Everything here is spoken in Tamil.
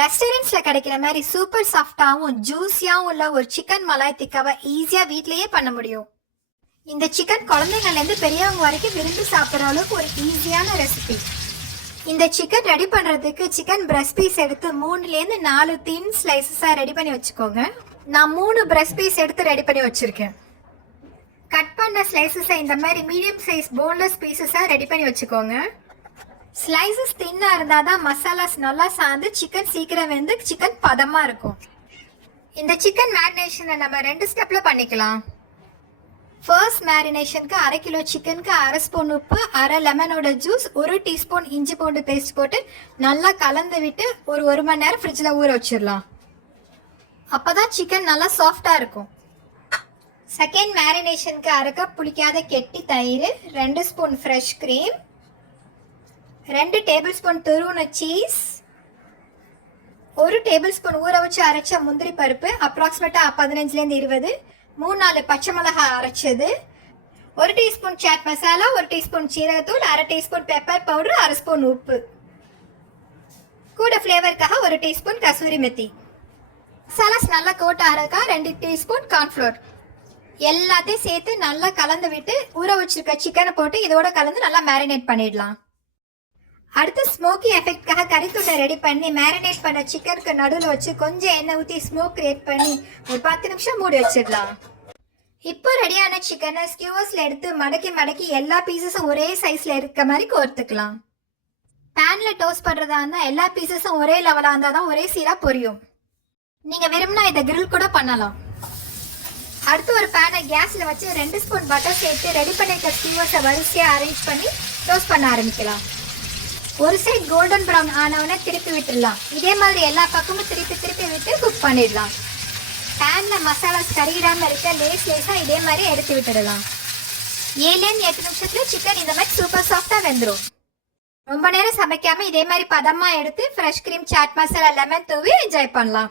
ரெஸ்டாரண்ட்ஸில் கிடைக்கிற மாதிரி சூப்பர் சாஃப்டாகவும் ஜூஸியாகவும் உள்ள ஒரு சிக்கன் மலாய் திக்காவை ஈஸியாக வீட்லேயே பண்ண முடியும். இந்த சிக்கன் குழந்தைங்கள்லேருந்து பெரியவங்க வரைக்கும் விரும்பி சாப்பிட்ற அளவுக்கு ஒரு ஈஸியான ரெசிபி இந்த சிக்கன் ரெடி பண்ணுறதுக்கு சிக்கன் பிரஸ் பீஸ் எடுத்து மூணுலேருந்து நாலு தின் ஸ்லைசஸாக ரெடி பண்ணி வச்சுக்கோங்க. நான் மூணு பிரஸ் பீஸ் எடுத்து ரெடி பண்ணி வச்சுருக்கேன். கட் பண்ண ஸ்லைசஸை இந்த மாதிரி மீடியம் சைஸ் போன்லெஸ் பீசஸாக ரெடி பண்ணி வச்சுக்கோங்க. ஸ்லைசஸ் தின்னாக இருந்தால் தான் மசாலாஸ் நல்லா சார்ந்து சிக்கன் சீக்கிரம் வெந்து சிக்கன் பதமாக இருக்கும். இந்த சிக்கன் மேரினேஷனை நம்ம ரெண்டு ஸ்டெப்பில் பண்ணிக்கலாம். ஃபர்ஸ்ட் மேரினேஷனுக்கு அரை கிலோ சிக்கனுக்கு அரை ஸ்பூன் உப்பு அரை லெமனோட ஜூஸ் ஒரு டீஸ்பூன் இஞ்சி பூண்டு பேஸ்ட் போட்டு நல்லா கலந்து விட்டு ஒரு ஒரு மணி நேரம் ஃப்ரிட்ஜில் ஊற வச்சிடலாம். அப்போ தான் சிக்கன் நல்லா சாஃப்டாக இருக்கும். செகண்ட் மேரினேஷனுக்கு அரை கப் புளிக்காத கெட்டி தயிர் ரெண்டு ஸ்பூன் ஃப்ரெஷ் க்ரீம் ரெண்டு டேபிள் ஸ்பூன் துருவின சீஸ் ஒரு டேபிள் ஸ்பூன் ஊற வச்சு அரைச்ச முந்திரி பருப்பு அப்ராக்சிமேட்டாக பதினஞ்சுலேருந்து இருபது மூணு நாலு பச்சை மிளகாய் அரைச்சது ஒரு டீஸ்பூன் சாட் மசாலா ஒரு டீஸ்பூன் சீரகத்தூள் அரை டீஸ்பூன் பெப்பர் பவுடர் அரை ஸ்பூன் உப்பு. கூட ஃப்ளேவருக்காக ஒரு டீஸ்பூன் கசூரி மெத்தி. சலாஸ் நல்லா கோட் ஆறக்கா ரெண்டு டீஸ்பூன் கார்ன்ஃப்ளோர் எல்லாத்தையும் சேர்த்து நல்லா கலந்து விட்டு ஊற வச்சிருக்க சிக்கனை போட்டு இதோட கலந்து நல்லா மேரினேட் பண்ணிடலாம். அடுத்து ஸ்மோக்கி எஃபெக்ட்காக கறித்துண்டை ரெடி பண்ணி மேரினேட் பண்ண சிக்கனுக்கு நடுவில் வச்சு கொஞ்சம் எண்ணெய் ஊற்றி ஸ்மோக் கிரியேட் பண்ணி ஒரு பத்து நிமிஷம் மூடி வச்சிடலாம். இப்போ ரெடியான சிக்கனை ஸ்கியூவர்ஸில் எடுத்து மடக்கி மடக்கி எல்லா பீசஸும் ஒரே சைஸில் இருக்க மாதிரி கோர்த்துக்கலாம். பேனில் டோஸ்ட் பண்ணுறதா இருந்தால் எல்லா பீசஸும் ஒரே லெவலாக இருந்தால் தான் ஒரே சீராக பொரியும். நீங்கள் விரும்பினா இதை கிரில் கூட பண்ணலாம். அடுத்து ஒரு பேனை கேஸில் வச்சு ரெண்டு ஸ்பூன் பட்டர் சேர்த்து ரெடி பண்ணியிருக்க ஸ்டீவர்ஸை வரிசையாக அரேஞ்ச் பண்ணி டோஸ்ட் பண்ண ஆரம்பிக்கலாம். ஒரு சைட் கோல்டன் ப்ரௌன் ஆனவனை திருப்பி விட்டுடலாம் இதே மாதிரி எல்லா பக்கமும் திருப்பி திருப்பி விட்டு குக் பண்ணிடலாம். பேனில் மசாலாஸ் கருகிடாமல் இருக்க லேஸ் லேஸாக இதே மாதிரி எடுத்து விட்டுடலாம். ஏழுலேருந்து எட்டு நிமிஷத்துல சிக்கன் இந்த மாதிரி சூப்பர் சாஃப்டாக வெந்துடும் ரொம்ப நேரம் சமைக்காமல் இதே மாதிரி பதமாக எடுத்து fresh cream chaat masala lemon தூவி என்ஜாய் பண்ணலாம்.